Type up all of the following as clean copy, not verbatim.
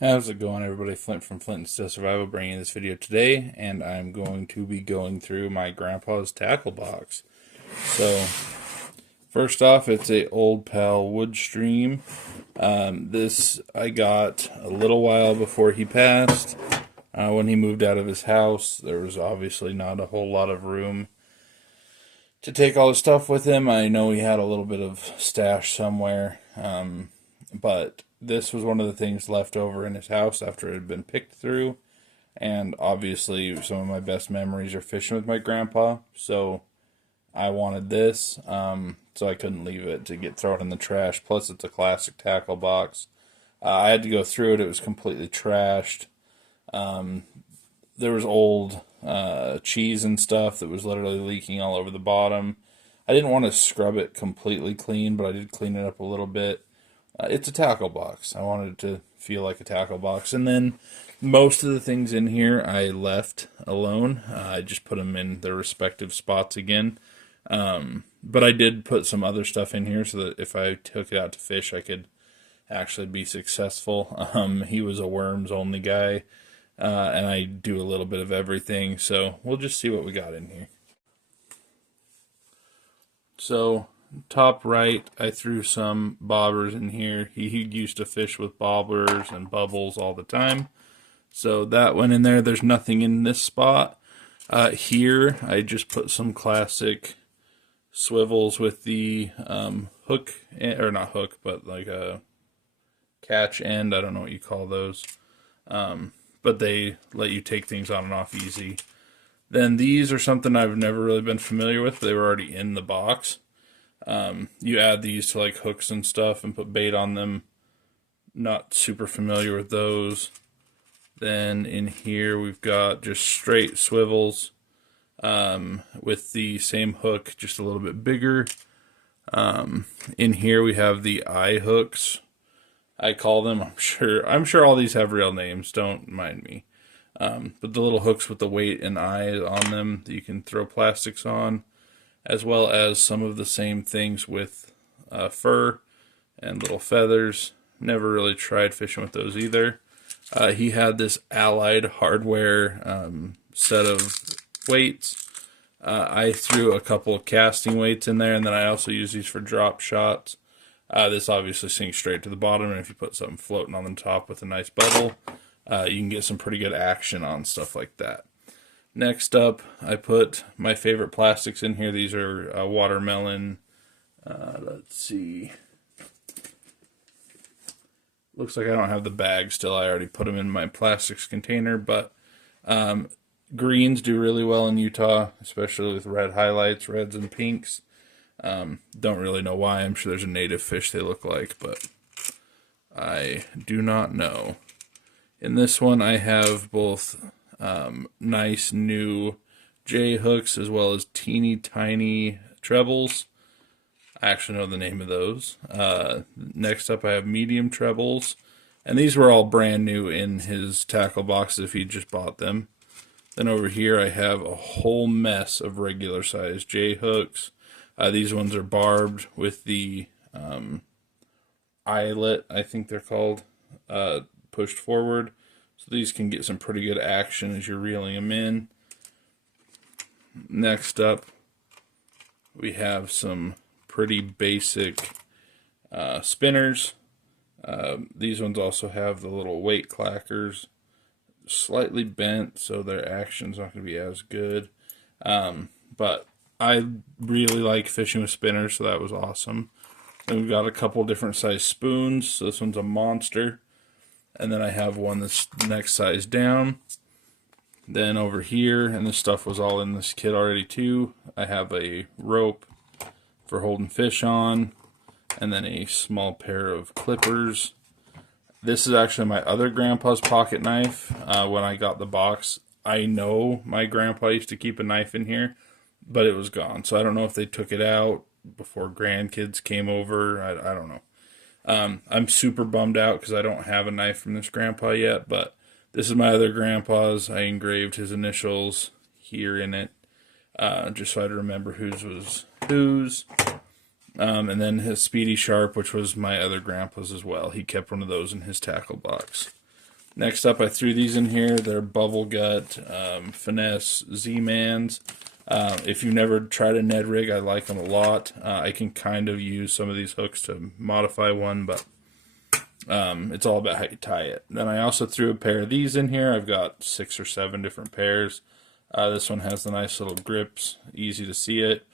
How's it going, everybody? Flint from Flint and Steel Survival bringing this video today, and I'm going to be going through my grandpa's tackle box. So, first off, it's a Old Pal Woodstream. This I got a little while before he passed. When he moved out of his house, there was obviously not a whole lot of room to take all his stuff with him. I know he had a little bit of stash somewhere, but this was one of the things left over in his house after it had been picked through. And obviously, some of my best memories are fishing with my grandpa. So I wanted this, so I couldn't leave it to get thrown in the trash. Plus, it's a classic tackle box. I had to go through it. It was completely trashed. There was old cheese and stuff that was literally leaking all over the bottom. I didn't want to scrub it completely clean, but I did clean it up a little bit. It's a tackle box. I wanted it to feel like a tackle box. And then most of the things in here I left alone. I just put them in their respective spots again. But I did put some other stuff in here so that if I took it out to fish, I could actually be successful. He was a worms only guy, and I do a little bit of everything. So we'll just see what we got in here. So top right, I threw some bobbers in here. He used to fish with bobbers and bubbles all the time. So that went in there. There's nothing in this spot. Here, I just put some classic swivels with the hook, or not hook, but like a catch end. I don't know what you call those. But they let you take things on and off easy. Then these are something I've never really been familiar with. They were already in the box. You add these to like hooks and stuff and put bait on them. Not super familiar with those. Then in here we've got just straight swivels with the same hook, just a little bit bigger. In here we have the eye hooks. I call them. I'm sure all these have real names. Don't mind me. But the little hooks with the weight and eyes on them that you can throw plastics on, as well as some of the same things with fur and little feathers. Never really tried fishing with those either. He had this Allied hardware set of weights. I threw a couple of casting weights in there, and then I also use these for drop shots. This obviously sinks straight to the bottom, and if you put something floating on the top with a nice bubble, you can get some pretty good action on stuff like that. Next up, I put my favorite plastics in here. These are watermelon. Let's see. Looks like I don't have the bag still. I already put them in my plastics container, but greens do really well in Utah, especially with red highlights, reds and pinks. Don't really know why. I'm sure there's a native fish they look like, but I do not know. In this one, I have both nice new J hooks as well as teeny tiny trebles. I actually know the name of those. Next up, I have medium trebles, and these were all brand new in his tackle boxes if he just bought them. Then over here, I have a whole mess of regular size J hooks. These ones are barbed with the eyelet, I think they're called, pushed forward. So these can get some pretty good action as you're reeling them in. Next up, we have some pretty basic spinners. These ones also have the little weight clackers, slightly bent, so their action's not going to be as good. But I really like fishing with spinners, so that was awesome. Then we've got a couple different size spoons. So this one's a monster. And then I have one that's the next size down. Then over here, and this stuff was all in this kit already too, I have a rope for holding fish on, and then a small pair of clippers. This is actually my other grandpa's pocket knife. When I got the box, I know my grandpa used to keep a knife in here, but it was gone. So I don't know if they took it out before grandkids came over. I don't know. I'm super bummed out because I don't have a knife from this grandpa yet, but this is my other grandpa's. I engraved his initials here in it, just so I'd remember whose was whose. And then his Speedy Sharp, which was my other grandpa's as well. He kept one of those in his tackle box. Next up, I threw these in here. They're Bubble Gut, Finesse Z-Mans. If you've never tried a Ned rig, I like them a lot. I can kind of use some of these hooks to modify one, but it's all about how you tie it. Then I also threw a pair of these in here. I've got 6 or 7 different pairs. This one has the nice little grips, easy to see it.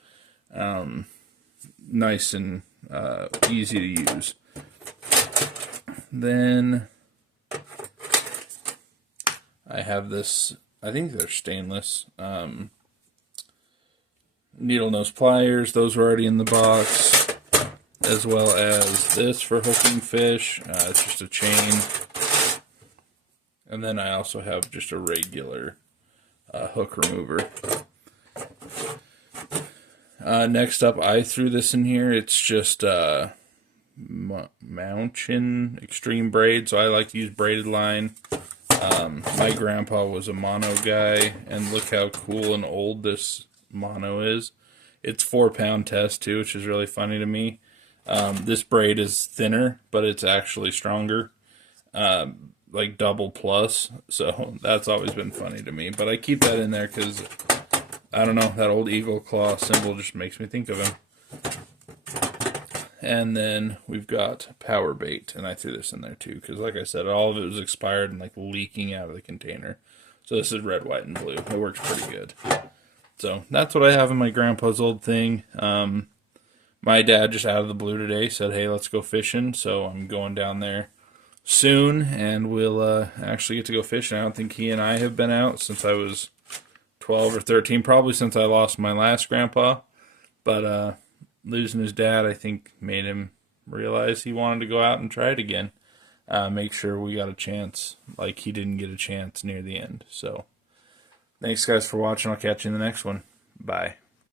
Nice and easy to use. Then I have this, I think they're stainless, needle nose pliers. Those were already in the box, as well as this for hooking fish. It's just a chain. And then I also have just a regular hook remover. Next up, I threw this in here. It's just Mountain Extreme Braid, so I like to use braided line. My grandpa was a mono guy, and look how cool and old this mono is. It's 4-pound test too, which is really funny to me. This braid is thinner, but it's actually stronger, like double plus, so that's always been funny to me. But I keep that in there because, I don't know, that old eagle claw symbol just makes me think of him. And then we've got Power Bait, and I threw this in there too because, like I said, all of it was expired and like leaking out of the container. So this is red, white, and blue. It works pretty good. So that's what I have in my grandpa's old thing. My dad just out of the blue today said, hey, let's go fishing. So I'm going down there soon, and we'll actually get to go fishing. I don't think he and I have been out since I was 12 or 13, probably since I lost my last grandpa. But losing his dad, I think, made him realize he wanted to go out and try it again. Make sure we got a chance, like he didn't get a chance near the end. So thanks, guys, for watching. I'll catch you in the next one. Bye.